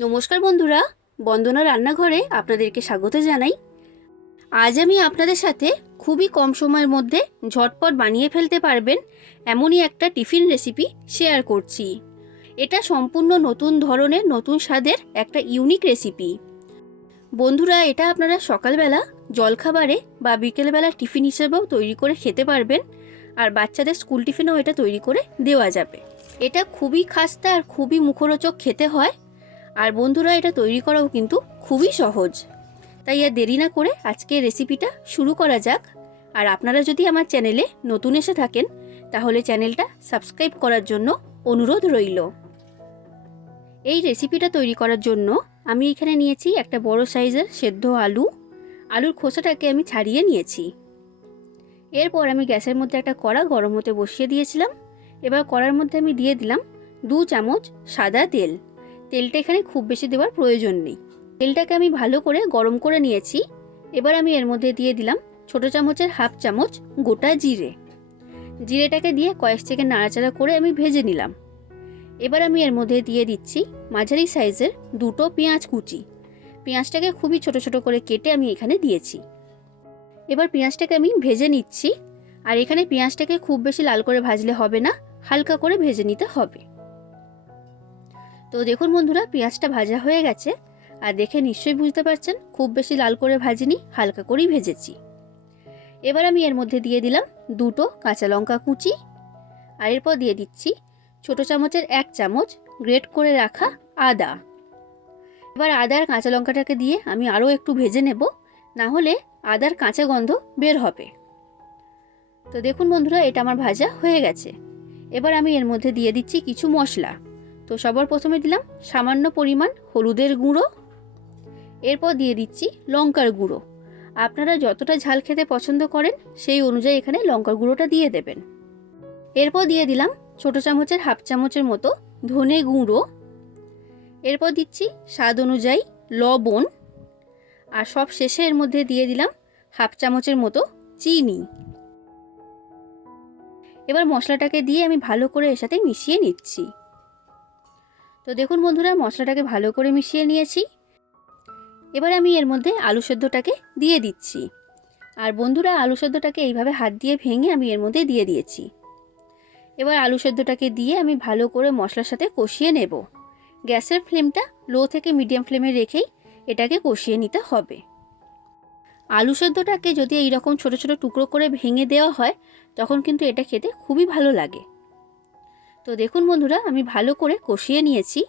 নমস্কার বন্ধুরা, বন্দনা রান্নাঘরে আপনাদেরকে স্বাগত জানাই। আজ আমি আপনাদের সাথে খুবই কম সময়ের মধ্যে ঝটপট বানিয়ে ফেলতে পারবেন এমনই একটা টিফিন রেসিপি শেয়ার করছি। এটা সম্পূর্ণ নতুন ধরনের, নতুন স্বাদের একটা ইউনিক রেসিপি বন্ধুরা, এটা আপনারা সকালবেলা জলখাবারে বা বিকেলবেলা টিফিন হিসেবেও তৈরি করে খেতে পারবেন আর বাচ্চাদের স্কুল টিফিনেও এটা তৈরি করে দেওয়া যাবে। এটা খুবই খাস্তা আর খুবই মুখরোচক খেতে হয় আর বন্ধুরা, এটা তৈরি করাও কিন্তু খুবই সহজ। তাই আর দেরি না করে আজকে রেসিপিটা শুরু করা যাক। আর আপনারা যদি আমার চ্যানেলে নতুন এসে থাকেন, তাহলে চ্যানেলটা সাবস্ক্রাইব করার জন্য অনুরোধ রইল। এই রেসিপিটা তৈরি করার জন্য আমি এখানে নিয়েছি একটা বড় সাইজের সেদ্ধ আলু। আলুর খোসাটাকে আমি ছাড়িয়ে নিয়েছি। এরপর আমি গ্যাসের মধ্যে একটা কড়া গরম হতে বসিয়ে দিয়েছিলাম। এবার কড়ার মধ্যে আমি দিয়ে দিলাম দু চামচ সাদা তেল। তেলটা এখানে খুব বেশি দেওয়ার প্রয়োজন নেই। তেলটাকে আমি ভালো করে গরম করে নিয়েছি। এবার আমি এর মধ্যে দিয়ে দিলাম ছোট চামচের হাফ চামচ গোটা জিরে। জিরেটাকে দিয়ে কয়েক সেকেন্ড নাড়াচাড়া করে আমি ভেজে নিলাম। এবার আমি এর মধ্যে দিয়ে দিচ্ছি মাঝারি সাইজের দুটো পেঁয়াজ কুচি। পেঁয়াজটাকে খুবই ছোট ছোট করে কেটে আমি এখানে দিয়েছি। এবার পেঁয়াজটাকে আমি ভেজে নিচ্ছি। আর এখানে পেঁয়াজটাকে খুব বেশি লাল করে ভাজলে হবে না, হালকা করে ভেজে নিতে হবে। তো দেখুন বন্ধুরা, পেঁয়াজটা ভাজা হয়ে গেছে। আর দেখে নিশ্চয়ই বুঝতে পারছেন, খুব বেশি লাল করে ভাজিনি, হালকা করেই ভেজেছি। এবার আমি এর মধ্যে দিয়ে দিলাম দুটো কাঁচা লঙ্কা কুচি। আর এরপর দিয়ে দিচ্ছি ছোট চামচের এক চামচ গ্রেট করে রাখা আদা। এবার আদার কাঁচা লঙ্কাটাকে দিয়ে আমি আরও একটু ভেজে নেব, না হলে আদার কাঁচা গন্ধ বের হবে। তো দেখুন বন্ধুরা, এটা আমার ভাজা হয়ে গেছে। এবার আমি এর মধ্যে দিয়ে দিচ্ছি কিছু মশলা। তো সবার প্রথমে দিলাম সামান্য পরিমাণ হলুদের গুঁড়ো। এরপর দিয়ে দিচ্ছি লঙ্কার গুঁড়ো। আপনারা যতটা ঝাল খেতে পছন্দ করেন, সেই অনুযায়ী এখানে লঙ্কার গুঁড়োটা দিয়ে দেবেন। এরপর দিয়ে দিলাম ছোট চামচের হাফ চামচের মতো ধনে গুঁড়ো। এরপর দিচ্ছি স্বাদ অনুযায়ী লবণ। আর সব শেষে এর মধ্যে দিয়ে দিলাম হাফ চামচের মতো চিনি। এবার মশলাটাকে দিয়ে আমি ভালো করে এর সাথে মিশিয়ে নিচ্ছি। তো দেখুন বন্ধুরা, মশলাটাকে ভালো করে মিশিয়ে নিয়েছি। এবার আমি এর মধ্যে আলু সেদ্ধটাকে দিয়ে দিচ্ছি। আর বন্ধুরা, আলু সেদ্ধটাকে এইভাবে হাত দিয়ে ভেঙে আমি এর মধ্যে দিয়ে দিয়েছি। এবার আলু সেদ্ধটাকে দিয়ে আমি ভালো করে মশলার সাথে কষিয়ে নেব। গ্যাসের ফ্লেমটা লো থেকে মিডিয়াম ফ্লেমে রেখেই এটাকে কষিয়ে নিতে হবে। আলু সেদ্ধটাকে যদি এই রকম ছোটো ছোটো টুকরো করে ভেঙে দেওয়া হয়, তখন কিন্তু এটা খেতে খুবই ভালো লাগে। তো দেখুন বন্ধুরা, আমি ভালো করে কষিয়ে নিয়েছি।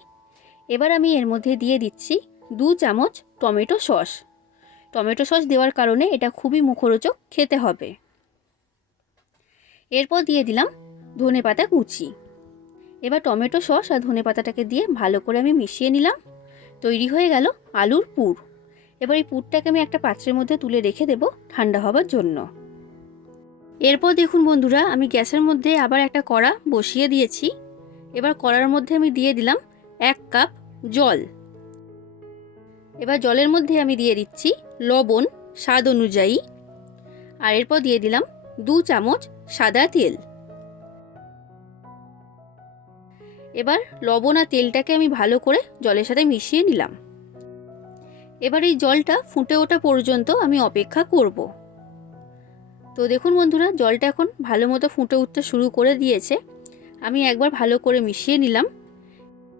এবার আমি এর মধ্যে দিয়ে দিচ্ছি দু চামচ টমেটো সস। টমেটো সস দেওয়ার কারণে এটা খুবই মুখরোচক খেতে হবে। এরপর দিয়ে দিলাম ধনে পাতা কুচি। এবার টমেটো সস আর ধনে পাতাটাকে দিয়ে ভালো করে আমি মিশিয়ে নিলাম। তৈরি হয়ে গেল আলুর পুর। এবার এই পুরটাকে আমি একটা পাত্রের মধ্যে তুলে রেখে দেব ঠান্ডা হবার জন্য। এরপর দেখুন বন্ধুরা, আমি গ্যাসের মধ্যে আবার একটা কড়া বসিয়ে দিয়েছি। এবার কড়ার মধ্যে আমি দিয়ে দিলাম এক কাপ জল। এবার জলের মধ্যে আমি দিয়ে দিচ্ছি লবণ স্বাদ অনুযায়ী। আর এরপর দিয়ে দিলাম দু চামচ সাদা তেল। এবার লবণ আর তেলটাকে আমি ভালো করে জলের সাথে মিশিয়ে নিলাম। এবার এই জলটা ফুটে ওঠা পর্যন্ত আমি অপেক্ষা করব। তো দেখুন বন্ধুরা, জলটা এখন ভালো মতো ফুটে উঠতে শুরু করে দিয়েছে। আমি একবার ভালো করে মিশিয়ে নিলাম।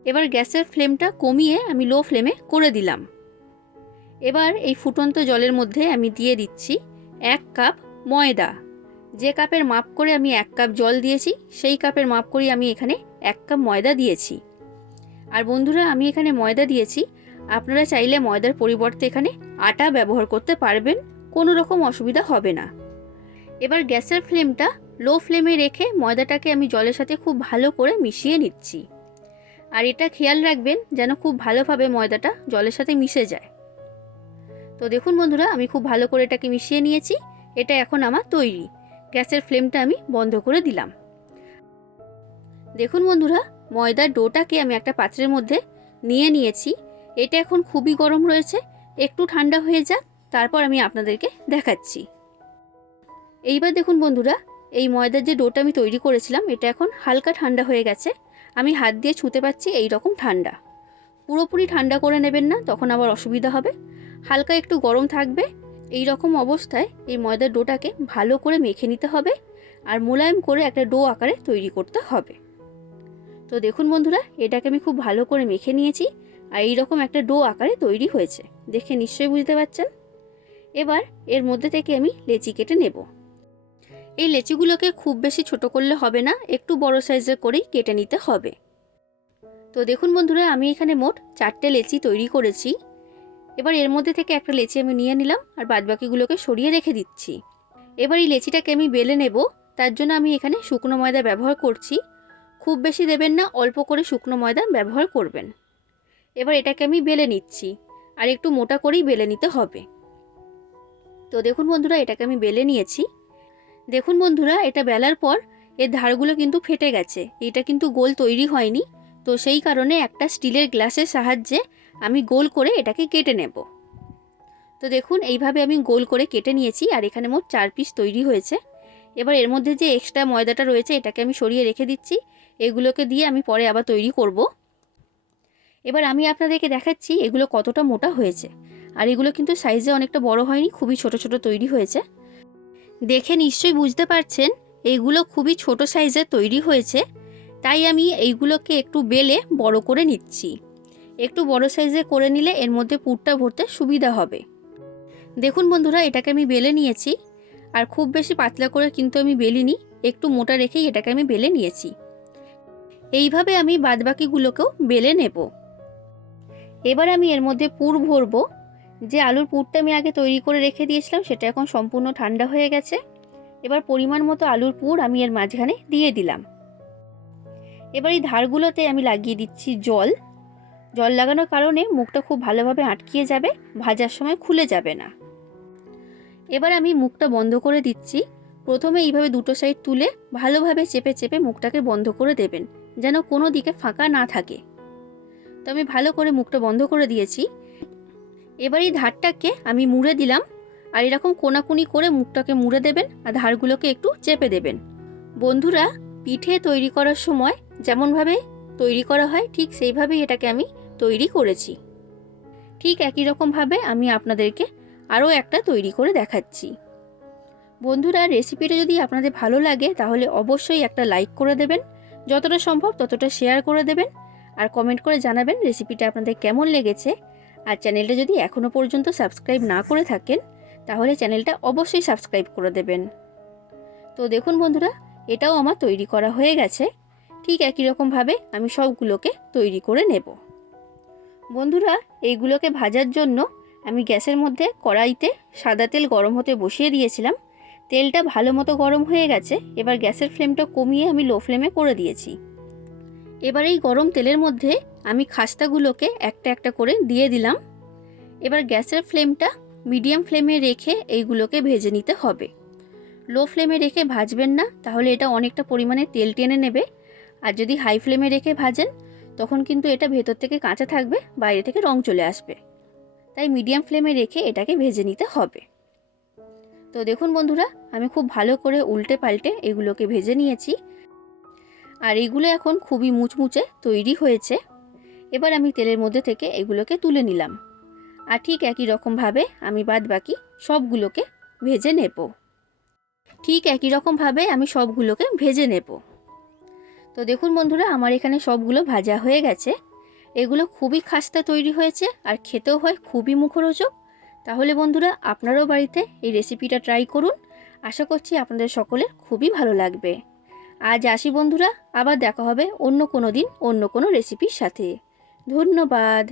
এবার গ্যাসের ফ্লেমটা কমিয়ে আমি লো ফ্লেমে করে দিলাম। এবার এই ফুটন্ত জলের মধ্যে আমি দিয়ে দিচ্ছি এক কাপ ময়দা। যে কাপের মাপ করে আমি এক কাপ জল দিয়েছি, সেই কাপের মাপ করেই আমি এখানে এক কাপ ময়দা দিয়েছি। আর বন্ধুরা, আমি এখানে ময়দা দিয়েছি। আপনারা চাইলে ময়দার পরিবর্তে এখানে আটা ব্যবহার করতে পারবেন। কোনো রকম অসুবিধা হবে না। এবার গ্যাসের ফ্লেমটা লো ফ্লেমে রেখে ময়দাটাকে আমি জলের সাথে খুব ভালো করে মিশিয়ে নিচ্ছি। আর এটা খেয়াল রাখবেন যেন খুব ভালোভাবে ময়দাটা জলের সাথে মিশে যায়। তো দেখুন বন্ধুরা, আমি খুব ভালো করে এটাকে মিশিয়ে নিয়েছি। এটা এখন আমার তৈরি। গ্যাসের ফ্লেমটা আমি বন্ধ করে দিলাম। দেখুন বন্ধুরা, ময়দার ডোটাকে আমি একটা পাত্রের মধ্যে নিয়ে নিয়েছি। এটা এখন খুবই গরম রয়েছে। একটু ঠান্ডা হয়ে যাক, তারপর আমি আপনাদেরকে দেখাচ্ছি। এইবার দেখুন বন্ধুরা, এই ময়দার যে ডোটা আমি তৈরি করেছিলাম, এটা এখন হালকা ঠান্ডা হয়ে গেছে। আমি হাত দিয়ে ছুঁতে পাচ্ছি এই রকম ঠান্ডা। পুরোপুরি ঠান্ডা করে নেবেন না, তখন আবার অসুবিধা হবে। হালকা একটু গরম থাকবে, এই রকম অবস্থায় এই ময়দার ডোটাকে ভালো করে মেখে নিতে হবে আর মোলায়েম করে একটা ডো আকারে তৈরি করতে হবে। তো দেখুন বন্ধুরা, এটাকে আমি খুব ভালো করে মেখে নিয়েছি আর এই রকম একটা ডো আকারে তৈরি হয়েছে। দেখে নিশ্চয়ই বুঝতে পারছেন? এবার এর মধ্যে থেকে আমি লেচি কেটে নেব। এই লেচিগুলোকে খুব বেশি ছোট করলে হবে না, একটু বড় সাইজের করেই কেটে নিতে হবে। তো দেখুন বন্ধুরা, আমি এখানে মোট চারটে লেচি তৈরি করেছি। এবার এর মধ্যে থেকে একটা লেচি আমি নিয়ে নিলাম আর বাদবাকিগুলোকে সরিয়ে রেখে দিচ্ছি। এবার এই লেচিটাকে আমি বেলে নেব, তার জন্য আমি এখানে শুকনো ময়দা ব্যবহার করছি। খুব বেশি দেবেন না, অল্প করে শুকনো ময়দা ব্যবহার করবেন। এবার এটাকে আমি বেলে নিচ্ছি আর একটু মোটা করেই বেলে নিতে হবে। তো দেখুন বন্ধুরা, এটাকে আমি বেলে নিয়েছি। দেখুন বন্ধুরা, এটা বেলার পর, এর ধারগুলো কিন্তু ফেটে গেছে। এটা কিন্তু গোল তৈরি হয়নি। তো সেই কারণে একটা স্টিলের গ্লাসের সাহায্যে আমি গোল করে এটাকে কেটে নেব। তো দেখুন, এইভাবে আমি গোল করে কেটে নিয়েছি, আর এখানে মোট চার পিস তৈরি হয়েছে। এবার এর মধ্যে যে এক্সট্রা ময়দাটা রয়েছে, এটাকে আমি সরিয়ে রেখে দিচ্ছি। এগুলোকে দিয়ে আমি পরে আবার তৈরি করব। এবার আমি আপনাদেরকে দেখাচ্ছি এগুলো কতটা মোটা হয়েছে। আর এগুলো কিন্তু সাইজে অনেকটা বড় হয়নি, খুবই ছোট ছোট তৈরি হয়েছে। দেখে নিশ্চয়ই বুঝতে পারছেন এইগুলো খুবই ছোট সাইজে তৈরি হয়েছে, তাই আমি এইগুলোকে একটু বেলে বড় করে নিচ্ছি। একটু বড় সাইজে করে নিলে এর মধ্যে পুরটা ভরতে সুবিধা হবে। দেখুন বন্ধুরা, এটাকে আমি বেলে নিয়েছি, আর খুব বেশি পাতলা করে কিন্তু আমি বেলিনি, একটু মোটা রেখেই এটাকে আমি বেলে নিয়েছি। এইভাবে আমি বাদবাকিগুলোকেও বেলে নেব। এবার আমি এর মধ্যে পুর ভরবো যে আলুর পুরটা আমি আগে তৈরি করে রেখে দিয়েছিলাম, সেটা এখন সম্পূর্ণ ঠান্ডা হয়ে গেছে। এবার পরিমাণ মতো আলুর পুর আমি এর মাঝখানে দিয়ে দিলাম। এবার এই ধারগুলোতে আমি লাগিয়ে দিচ্ছি জল। জল লাগানোর কারণে মুখটা খুব ভালোভাবে আটকিয়ে যাবে, ভাজার সময় খুলে যাবে না। এবার আমি মুখটা বন্ধ করে দিচ্ছি। প্রথমে এইভাবে দুটো সাইড তুলে ভালোভাবে চেপে চেপে মুখটাকে বন্ধ করে দেবেন, যেন কোনো দিকে ফাঁকা না থাকে। তো আমি ভালো করে মুখটা বন্ধ করে দিয়েছি। এবার এই ধারটাকে আমি মুড়ে দিলাম আর এরকম কোনাকুনি করে মুখটাকে মুড়ে দেবেন আর ধারগুলোকে একটু চেপে দেবেন। বন্ধুরা, পিঠে তৈরি করার সময় যেমনভাবে তৈরি করা হয়, ঠিক সেইভাবেই এটাকে আমি তৈরি করেছি। ঠিক একই রকমভাবে আমি আপনাদেরকে আরও একটা তৈরি করে দেখাচ্ছি। বন্ধুরা, রেসিপিটা যদি আপনাদের ভালো লাগে, তাহলে অবশ্যই একটা লাইক করে দেবেন। যতটা সম্ভব ততটা শেয়ার করে দেবেন। আর কমেন্ট করে জানাবেন রেসিপিটা আপনাদের কেমন লেগেছে। আর চ্যানেলটা যদি এখনও পর্যন্ত সাবস্ক্রাইব না করে থাকেন, তাহলে চ্যানেলটা অবশ্যই সাবস্ক্রাইব করে দেবেন। তো দেখুন বন্ধুরা, এটাও আমার তৈরি করা হয়ে গেছে। ঠিক একই রকমভাবে আমি সবগুলোকে তৈরি করে নেব। বন্ধুরা, এইগুলোকে ভাজার জন্য আমি গ্যাসের মধ্যে কড়াইতে সাদা তেল গরম হতে বসিয়ে দিয়েছিলাম। তেলটা ভালো মতো গরম হয়ে গেছে, এবার গ্যাসের ফ্লেমটা কমিয়ে আমি লো ফ্লেমে করে দিয়েছি। এবার এই গরম তেলের মধ্যে আমি খাস্তাগুলোকে একটা একটা করে দিয়ে দিলাম। এবার গ্যাসের ফ্লেমটা মিডিয়াম ফ্লেমে রেখে এইগুলোকে ভেজে নিতে হবে। লো ফ্লেমে রেখে ভাজবেন না, তাহলে এটা অনেকটা পরিমাণে তেল টেনে নেবে। আর যদি হাই ফ্লেমে রেখে ভাজেন, তখন কিন্তু এটা ভেতর থেকে কাঁচা থাকবে, বাইরে থেকে রং চলে আসবে। তাই মিডিয়াম ফ্লেমে রেখে এটাকে ভেজে নিতে হবে। তো দেখুন বন্ধুরা, আমি খুব ভালো করে উল্টে পাল্টে এগুলোকে ভেজে নিয়েছি। আর এগুলো এখন খুবই মুচমুচে তৈরি হয়েছে। এবার আমি তেলের মধ্যে থেকে এগুলোকে তুলে নিলাম। আর ঠিক একই রকমভাবে আমি বাদ বাকি সবগুলোকে ভেজে নেব। ঠিক একই রকমভাবে আমি সবগুলোকে ভেজে নেব। তো দেখুন বন্ধুরা, আমার এখানে সবগুলো ভাজা হয়ে গেছে। এগুলো খুবই খাস্তা তৈরি হয়েছে আর খেতেও হয় খুবই মুখরোচক। তাহলে বন্ধুরা, আপনারাও বাড়িতে এই রেসিপিটা ট্রাই করুন। আশা করছি আপনাদের সকলের খুবই ভালো লাগবে। আজ আসি বন্ধুরা, আবার দেখা হবে অন্য কোনো দিন অন্য কোনো রেসিপির সাথে। ধন্যবাদ।